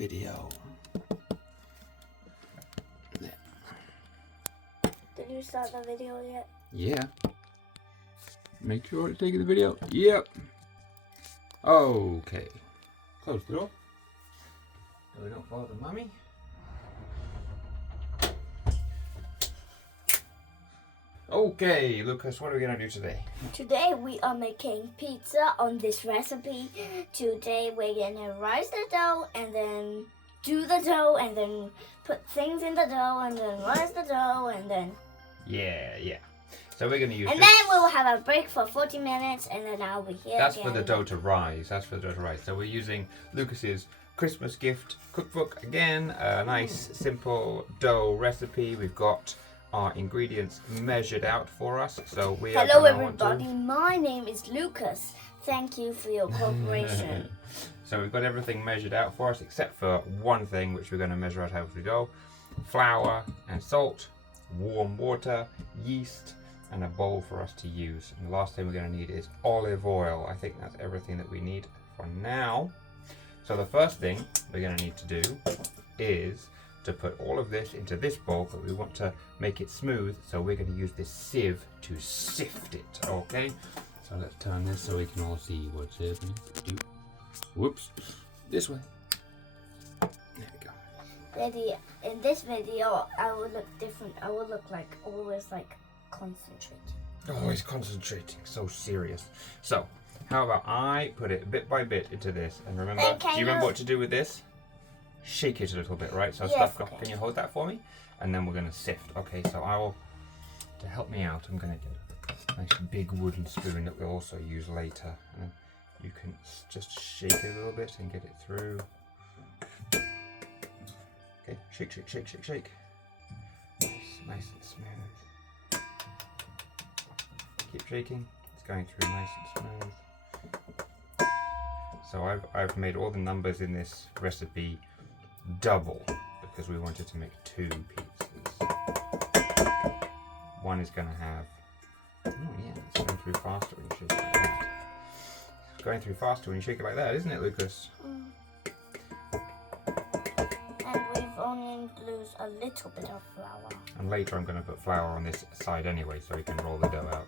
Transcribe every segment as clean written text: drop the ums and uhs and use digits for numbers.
video. Did you start the video yet? Yeah. Make sure it's taking the video. Yep. Okay. Close the door. So we don't bother Mummy. Okay, Lucas, what are we going to do today? Today we are making pizza on this recipe. Today we're gonna rise the dough and then do the dough and then put things in the dough and then rise the dough and then... Yeah. So we're going to use And this. then we'll have a break for 40 minutes and then I'll be here That's again. for the dough to rise. So we're using Lucas's Christmas gift cookbook again. A nice, simple dough recipe. We've got our ingredients measured out for us. So we are Hello gonna everybody, my name is Lucas. Thank you for your cooperation. So we've got everything measured out for us except for one thing which we're going to measure out as we go. Flour and salt, warm water, yeast, and a bowl for us to use. And the last thing we're going to need is olive oil. I think that's everything that we need for now. So the first thing we're going to need to do is to put all of this into this bowl, but we want to make it smooth, so we're going to use this sieve to sift it, okay? So let's turn this so we can all see what's happening. Whoops, this way. There we go. Daddy, in this video, I will look different. I will look like always like concentrating. Always concentrating, so serious. So, how about I put it bit by bit into this, and remember, do you remember what to do with this? Shake it a little bit, right? So Yes, stuff. Can you hold that for me? And then we're going to sift. Okay, so I will, to help me out, I'm going to get a nice big wooden spoon that we'll also use later. And you can just shake it a little bit and get it through. Okay, shake. Nice and smooth. Keep shaking. It's going through nice and smooth. So I've made all the numbers in this recipe double because we wanted to make two pizzas. One is going to have, oh yeah, it's going through faster when you shake it like that. It's going through faster when you shake it like that, isn't it, Lucas? And we've only used a little bit of flour. And later I'm going to put flour on this side anyway so we can roll the dough out.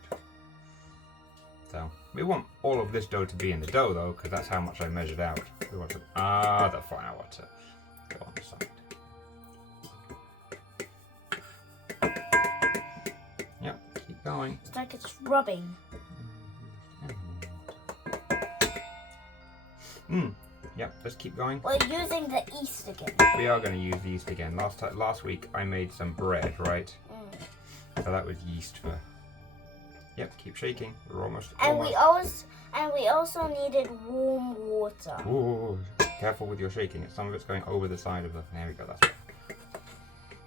So we want all of this dough to be in the dough though, because that's how much I measured out. We want some other flour to go on the side. Yep, keep going. It's like it's rubbing. Yep, let's keep going. We're using the yeast again. We are going to use yeast again. Last week I made some bread, right? So that was yeast for. Yep, keep shaking. We're almost. And we also needed warm water. Ooh, careful with your shaking. Some of it's going over the side of the. There we go. That's right.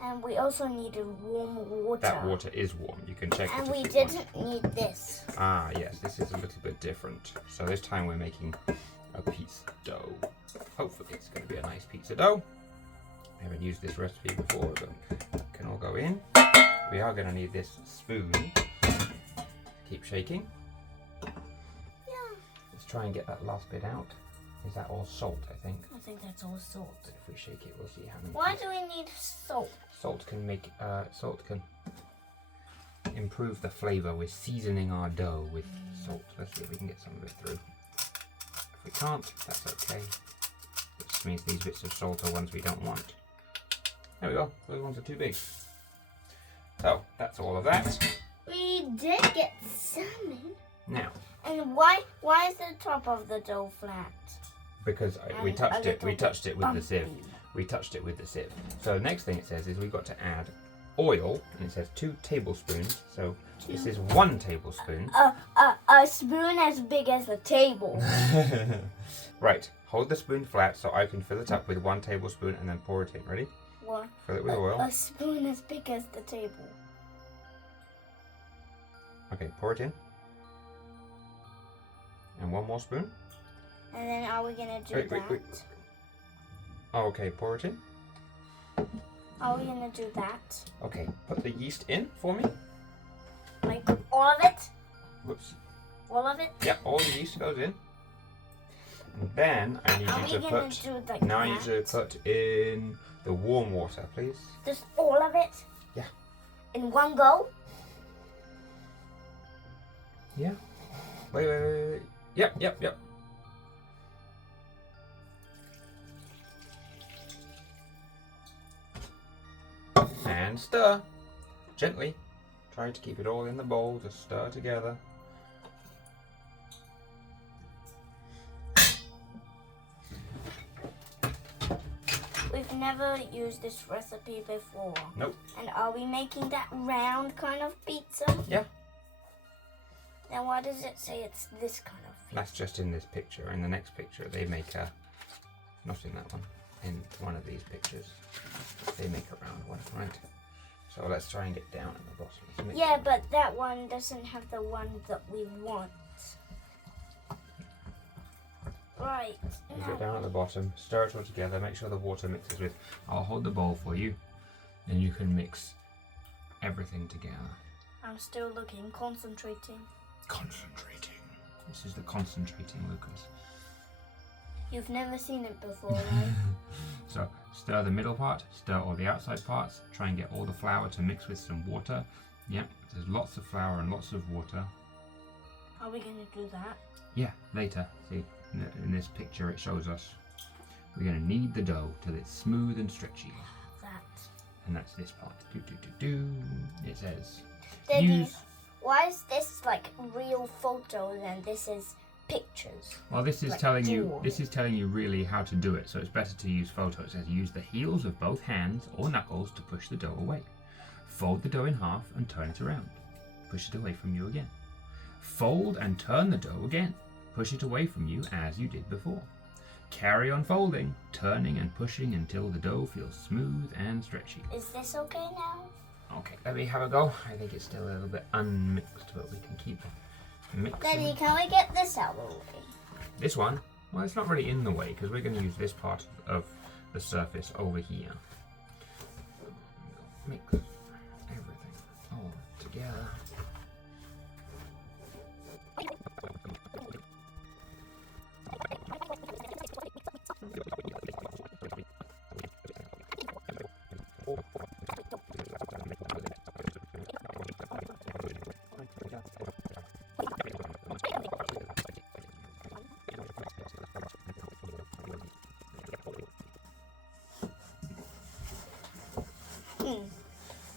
And we also needed warm water. That water is warm. You can check. And it we if you want. didn't need this. Ah, yes. This is a little bit different. So this time we're making a pizza dough. Hopefully it's going to be a nice pizza dough. I haven't used this recipe before, but it can all go in. We are going to need this spoon. Keep shaking. Yeah. Let's try and get that last bit out. Is that all salt, I think? I think that's all salt. But if we shake it, we'll see how many. Why do we need salt? Salt can make, salt can improve the flavor. We're seasoning our dough with salt. Let's see if we can get some of it through. If we can't, that's okay. It just means these bits of salt are ones we don't want. There we go. Those ones are too big. So, that's all of that. We did get salmon. Now. And why is the top of the dough flat? Because we And touched a it. We little touched it with the sieve. bumpy. We touched it with the sieve. So next thing it says is we've got to add oil, and it says 2 tablespoons. So this is 1 tablespoon. A spoon as big as the table. Right. Hold the spoon flat so I can fill it up with 1 tablespoon and then pour it in. Ready? What? Fill it with oil. A spoon as big as the table. Okay, pour it in. And 1 more spoon. And then are we gonna do Wait. that? Oh, okay, pour it in. Are we gonna do that? Okay, put the yeast in for me. Like all of it? Whoops. All of it? Yeah, all the yeast goes in. And then I need Are you we to gonna put. do it like Now I need that? you to put in the warm water, please. Just all of it? Yeah. In one go? Yeah. Wait. Yep. And stir. Gently. Try to keep it all in the bowl. Just stir together. We've never used this recipe before. Nope. And are we making that round kind of pizza? Yeah. Then why does it say it's this kind of pizza? That's just in this picture. In the next picture, they make a. Not in that one. In one of these pictures, they make a round one, right? So let's try and get down in the bottom. Let's mix Yeah, them. but that one doesn't have the one that we want. Right. You get down at the bottom, stir it all together, make sure the water mixes with. I'll hold the bowl for you, and you can mix everything together. I'm still looking, concentrating. Concentrating. This is the concentrating, Lucas. You've never seen it before, right? So stir the middle part, stir all the outside parts, try and get all the flour to mix with some water. Yep, there's lots of flour and lots of water. Are we going to do that? Yeah, later. See, in this picture it shows us we're going to knead the dough till it's smooth and stretchy. That. And that's this part. It says Daddy, use. why is this like real photos and this is pictures? Well, this is like telling you. jewels? This is telling you really how to do it. So it's better to use photos. It says use the heels of both hands or knuckles to push the dough away. Fold the dough in half and turn it around. Push it away from you again. Fold and turn the dough again. Push it away from you as you did before. Carry on folding, turning and pushing until the dough feels smooth and stretchy. Is this okay now? Okay, let me have a go. I think it's still a little bit unmixed, but we can keep mixing. Daddy, can we get this out of the way? This one, well, it's not really in the way because we're going to use this part of the surface over here. Mix everything all together.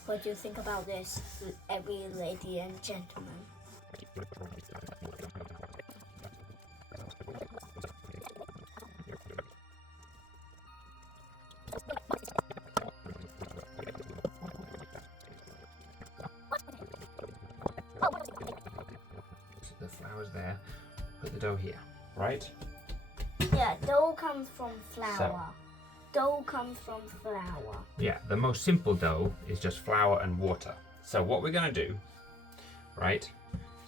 What do you think about this, every lady and gentleman? The flour's there. Put the dough here, right? Yeah, dough comes from flour. So. Dough comes from flour. Yeah, the most simple dough is just flour and water. So what we're going to do, right?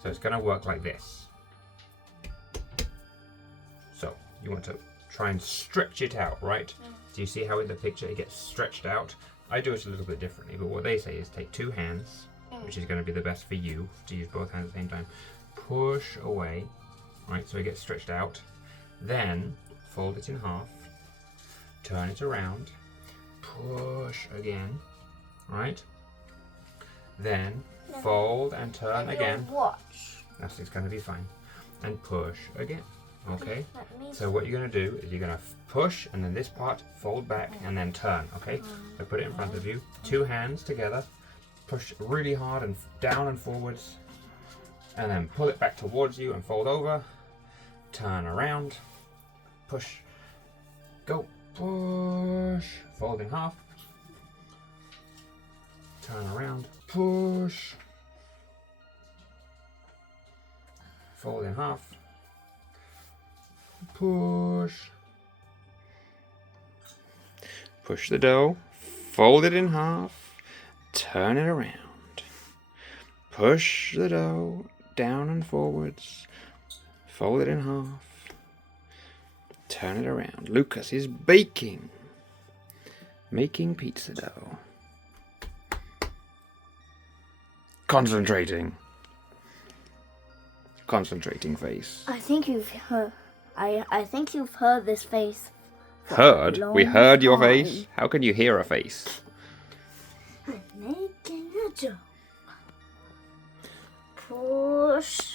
So it's going to work like this. So you want to try and stretch it out, right? Do you see how in the picture it gets stretched out? I do it a little bit differently, but what they say is take two hands, which is going to be the best for you to use both hands at the same time. Push away, right? So it gets stretched out. Then fold it in half. Turn it around, push again, right? Then fold and turn again. Watch. That's it's going to be fine. And push again, okay? Me So what you're going to do is you're going to push and then this part fold back and then turn, okay? So put it in front of you, two hands together, push really hard and down and forwards, and then pull it back towards you and fold over, turn around, push, go. Push, fold in half, turn around, push, fold in half, push, push the dough, fold it in half, turn it around, push the dough down and forwards, fold it in half, turn it around. Lucas is baking. Making pizza dough. Concentrating. Concentrating face. I think you've I think you've heard this face. for a Heard? We long heard your time. face? How can you hear a face? I'm making a dough. Push.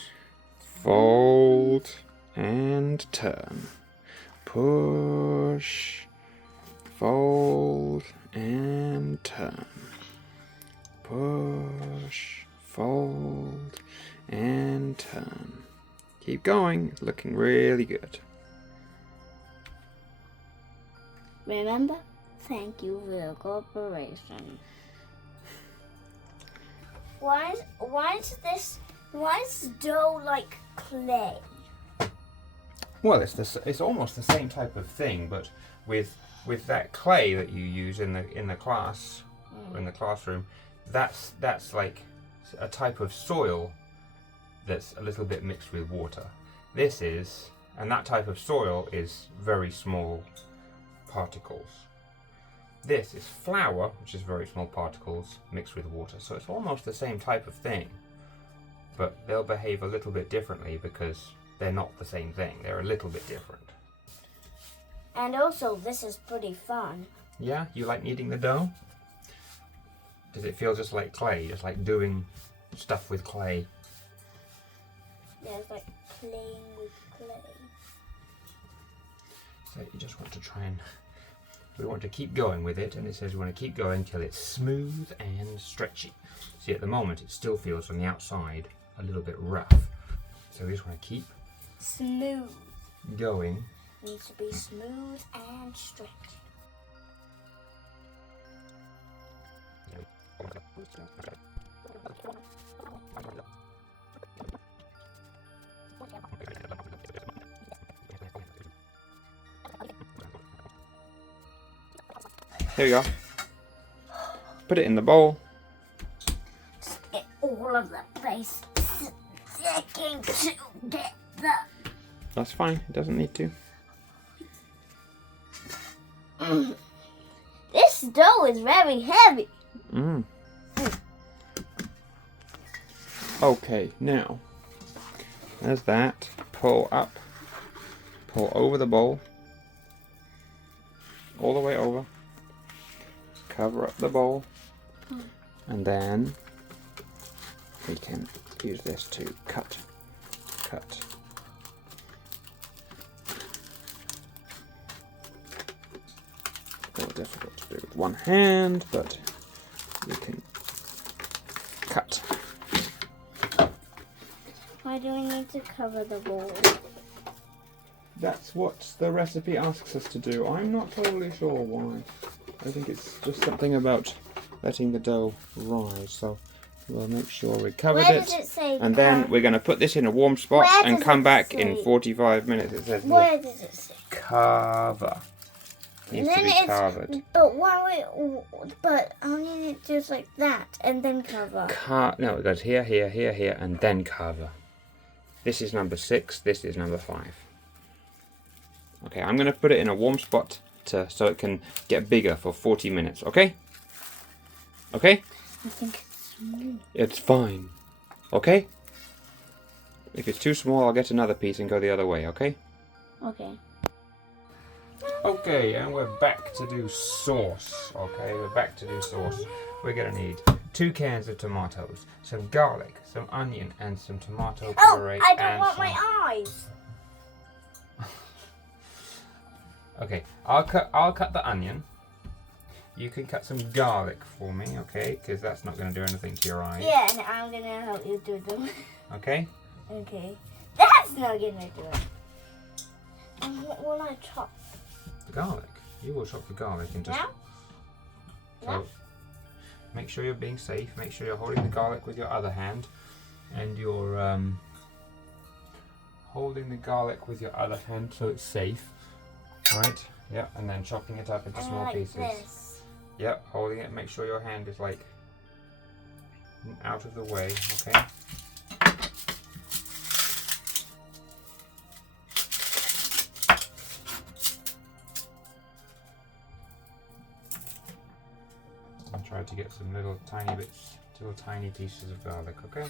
Fold and turn. Push. Fold and turn. Push. Fold and turn. Keep going. It's looking really good. Remember? Thank you for your cooperation. Why is dough like clay? Well, it's almost the same type of thing, but with that clay that you use in the class, in the classroom, that's like a type of soil that's a little bit mixed with water. And that type of soil is very small particles. This is flour, which is very small particles mixed with water. So it's almost the same type of thing, but they'll behave a little bit differently because they're not the same thing. They're a little bit different. And also, this is pretty fun. Yeah, you like kneading the dough? Does it feel just like clay, just like doing stuff with clay? Yeah, it's like playing with clay. So you just want to we want to keep going with it, and it says we want to keep going till it's smooth and stretchy. See, at the moment it still feels on the outside a little bit rough. So we just want to keep Smooth. going. Needs to be smooth and stretchy. Here we go. Put it in the bowl. Get all of the place sticking together. That's fine, it doesn't need to. This dough is very heavy. Okay, now, there's that. Pull up. Pull over the bowl. All the way over. Cover up the bowl. And then we can use this to cut. A little difficult to do with one hand, but we can cut. Why do we need to cover the bowl? That's what the recipe asks us to do. I'm not totally sure why. I think it's just something about letting the dough rise. So we'll make sure we covered Where it. does it say And then we're going to put this in a warm spot Where and does come it back say? in 45 minutes. It says Where here, does it say? cover. Needs to be covered. But only it just like that and then cover. No, it goes here, here, here, here, and then cover. This is number 6. This is number 5. Okay, I'm going to put it in a warm spot so it can get bigger for 40 minutes. Okay? Okay? I think it's smooth. It's fine. Okay? If it's too small, I'll get another piece and go the other way. Okay? Okay. Okay, and we're back to do sauce. Okay, we're back to do sauce. We're going to need 2 cans of tomatoes, some garlic, some onion, and some tomato puree. I don't want my eyes. Okay, I'll cut the onion. You can cut some garlic for me, okay? Because that's not going to do anything to your eyes. Yeah, and I'm gonna help you do them. Okay? Okay. That's not gonna do it. And what will I chop? The garlic. You will chop the garlic into. Now? So, Now? make sure you're being safe. Make sure you're holding the garlic with your other hand, and you're holding the garlic with your other hand so it's safe. Right? Yep. And then chopping it up into small like pieces. This. Yep. Holding it. Make sure your hand is like out of the way. Okay. I'll try to get some little tiny pieces of garlic, okay?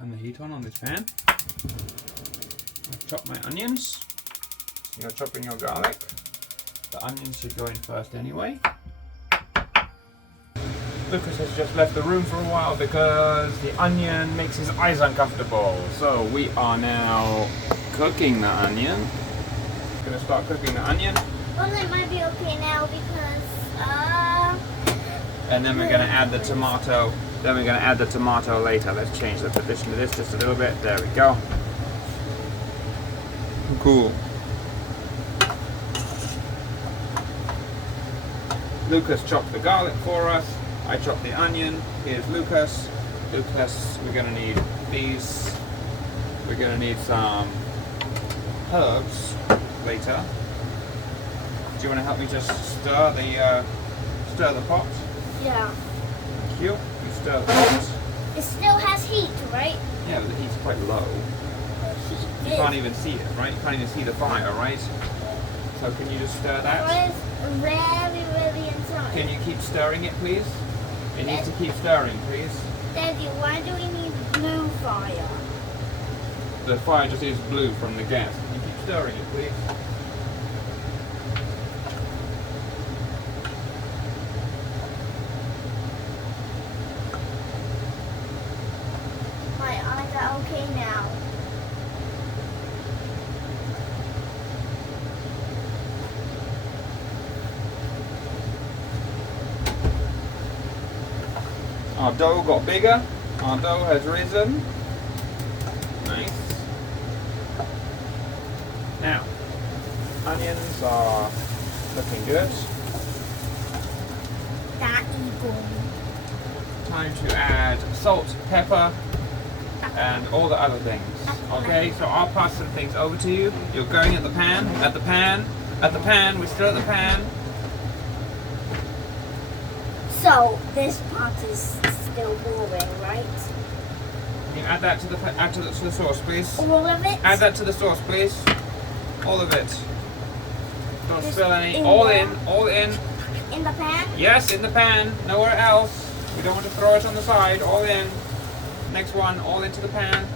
Turn the heat on this pan. I've chopped my onions. You're chopping your garlic. The onions should go in first anyway. Lucas has just left the room for a while because the onion makes his eyes uncomfortable. So we are now cooking the onion. Gonna start cooking the onion. Well, it might be okay now because And then we're gonna add the tomato. Then we're gonna add the tomato later. Let's change the position of this just a little bit. There we go. Cool. Lucas chopped the garlic for us. I chopped the onion. Here's Lucas. Lucas, we're gonna need these. We're gonna need some herbs later. Do you want to help me just stir the pot? yeah. Thank you. You stir the pot. It still has heat, right? Yeah, but the heat's quite low. You can't even see it, right? You can't even see the fire, right? So can you just stir that? It's very, very inside. Can you keep stirring it, please? It needs to keep stirring, please. Daddy, why do we need blue fire? The fire just is blue from the gas. Can you keep stirring it, please? My eyes are okay now. Our dough got bigger. Our dough has risen. Nice. Now, onions are looking good. That evil. Time to add salt, pepper, and all the other things. Okay, so I'll pass some things over to you. You're going at the pan, at the pan, at the pan. We're still at the pan. So this pot is still boiling, right? Can you add that to the sauce, please? All of it? Add that to the sauce, please. All of it. Don't Just spill any. in All there? in, all in. In the pan? Yes, in the pan. Nowhere else. We don't want to throw it on the side. All in. Next one, all into the pan.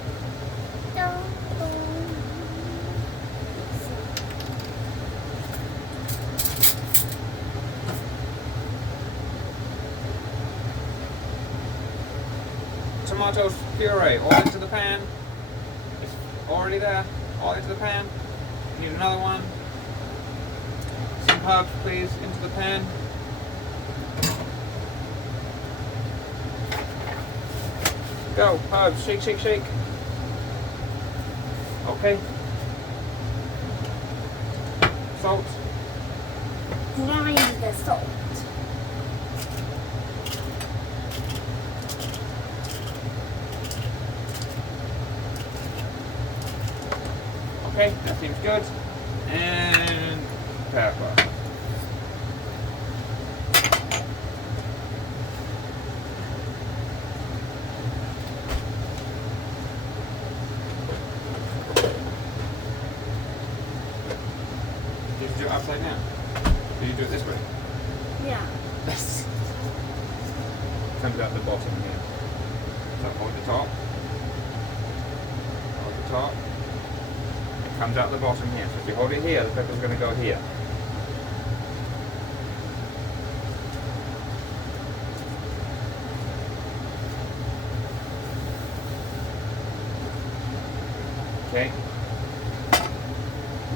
Tomatoes puree, all into the pan. It's already there. All into the pan. Need another one. Some herbs, please, into the pan. Go, herbs, shake, shake, shake. Okay. Salt. Grind the salt. Okay, that seems good. And pepper. Did you do it upside down? Did you do it this way? Yeah. Comes out the bottom here. So hold the top. Hold the top. It comes out the bottom here. So if you hold it here, the pepper's going to go here. Okay.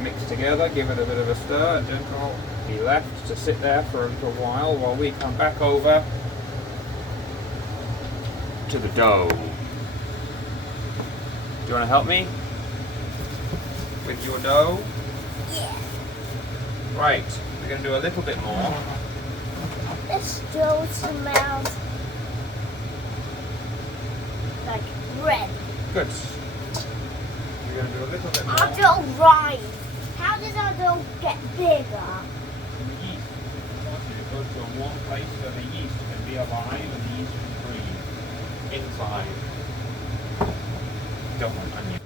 Mix together, give it a bit of a stir, and gentle. Be left to sit there for a little while we come back over to the dough. Do you want to help me with your dough? Yeah. Right, we're going to do a little bit more. This dough smells like bread. Good. We're going to do a little bit more. Our dough rise. How does our dough get bigger? The yeast. I want you to go to a warm place where the yeast can be alive and the yeast can breathe. Inside. Don't want onion.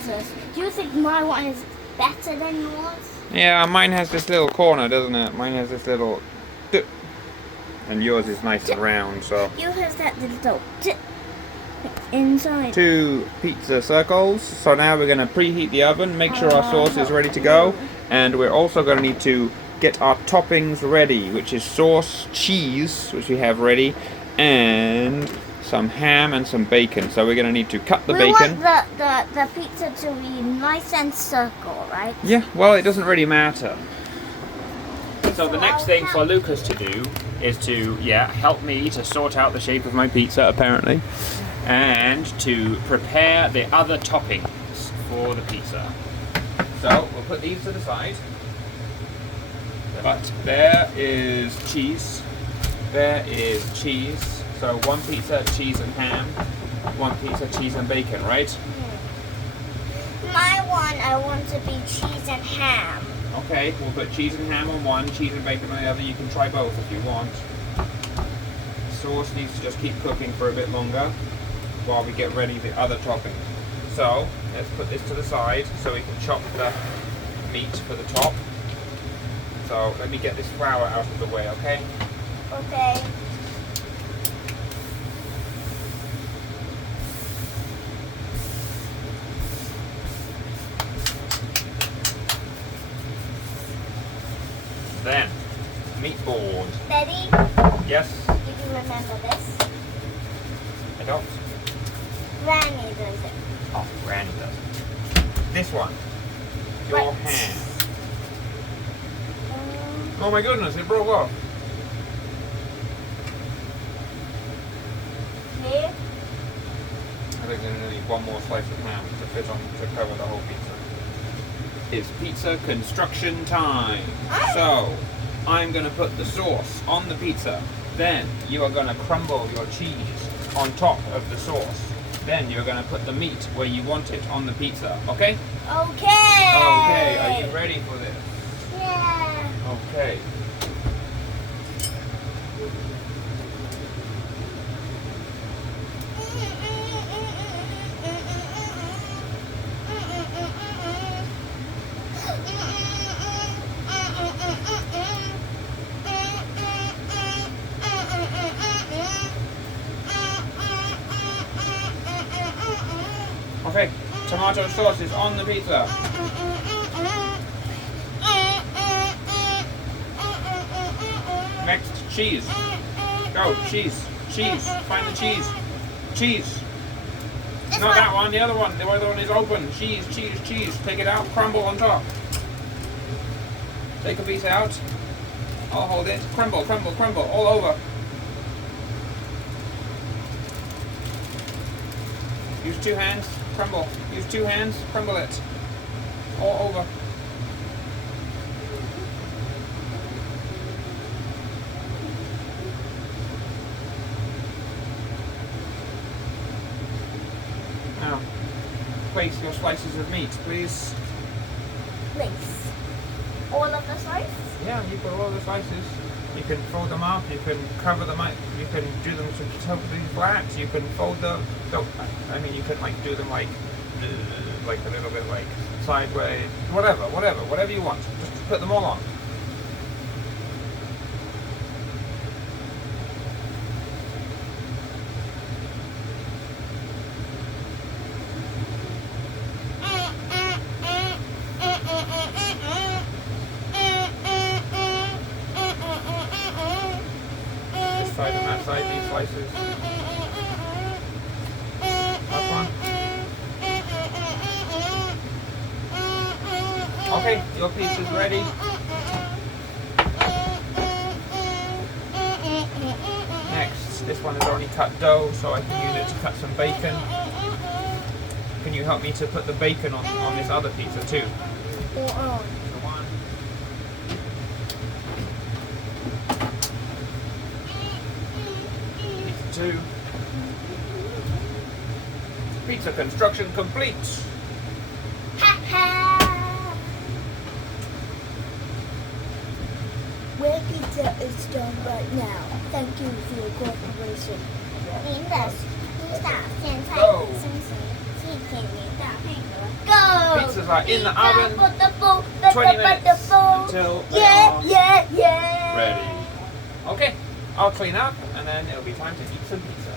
pizzas. Do you think my one is better than yours? Yeah, mine has this little corner, doesn't it? Mine has this little dip. And yours is nice and round, so. You have that little dip inside. 2 pizza circles. So now we're going to preheat the oven, make sure our sauce is ready to go. And we're also going to need to get our toppings ready, which is sauce, cheese, which we have ready, and some ham and some bacon. So we're going to need to cut the bacon. We want the pizza to be nice and circle, right? Yeah, well, it doesn't really matter. So the next thing for Lucas to do is to, help me to sort out the shape of my pizza, apparently, and to prepare the other toppings for the pizza. So we'll put these to the side. But there is cheese. There is cheese. So 1 pizza, cheese and ham. 1 pizza, cheese and bacon, right? My one, I want to be cheese and ham. Okay, we'll put cheese and ham on one, cheese and bacon on the other. You can try both if you want. Sauce needs to just keep cooking for a bit longer while we get ready the other toppings. So let's put this to the side so we can chop the meat for the top. So let me get this flour out of the way, okay? Okay. Then, meat board. Daddy, Yes, do you remember this? I don't. Granny does it. Oh, Granny does. This one. Your Right. hand. Oh my goodness, it broke off. Here. I think we're gonna need 1 more slice of ham to fit on to cover the whole pizza. It's pizza construction time. So, I'm gonna put the sauce on the pizza. Then you are gonna crumble your cheese on top of the sauce. Then you're gonna put the meat where you want it on the pizza. Okay? Okay. Okay. Are you ready for this? Yeah. Okay. Okay, tomato sauce is on the pizza. Next, cheese. Go, cheese, cheese. Find the cheese. Cheese. Not that one, the other one. The other one is open. Cheese, cheese, cheese. Take it out, crumble on top. Take a piece out. I'll hold it. Crumble, crumble, crumble, all over. Use 2 hands, crumble. Use 2 hands, crumble it. All over. Now, place your slices of meat, please. Place. All of the slices? Yeah, you put all the slices. You can fold them up, you can cover them up, you can do them totally flat, you can fold them, I mean you can like do them like a little bit like sideways, whatever you want. Just put them all on. This side and that side, these slices. Last one. Okay, your piece is ready. Next, this one is already cut dough, so I can use it to cut some bacon. Can you help me to put the bacon on this other pizza too? Pizza 2. Pizza construction complete. Where pizza is done right now. Thank you for your cooperation. 您的披萨现在已成型，谢谢您的配合。Go! pizzas are in the oven. 20 20 minutes until they are yeah. ready. Okay, I'll clean up and then it'll be time to eat some pizza.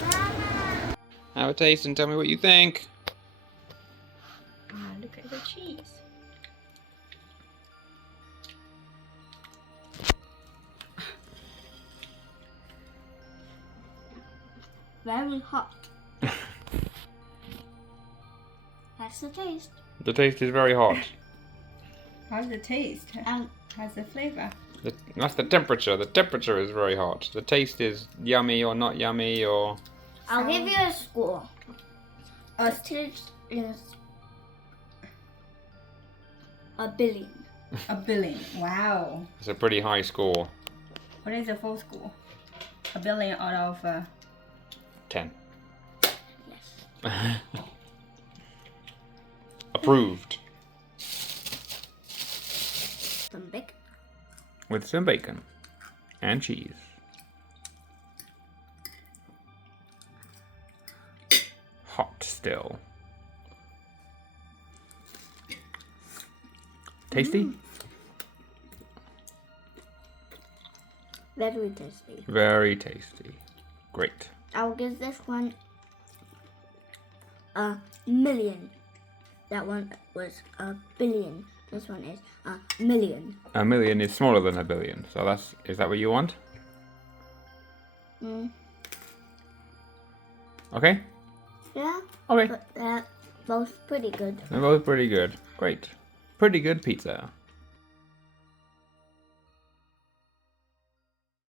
Mama. Have a taste and tell me what you think. Look at the cheese. Very hot. That's the taste. The taste is very hot. How's the taste? How's the flavor? That's the temperature. The temperature is very hot. The taste is yummy or not yummy or... I'll give you a score. A taste is a billion. A billion. Wow. It's a pretty high score. What is the full score? A billion out of 10. Yes. Approved. Some bacon. With some bacon and cheese. Hot still. Tasty? Very tasty. Very tasty. Great. I'll give this one a million. That one was a billion. This one is a million. A million is smaller than a billion, so is that what you want? Okay? Yeah, Okay. but they're both pretty good. They're both pretty good. Great. Pretty good pizza.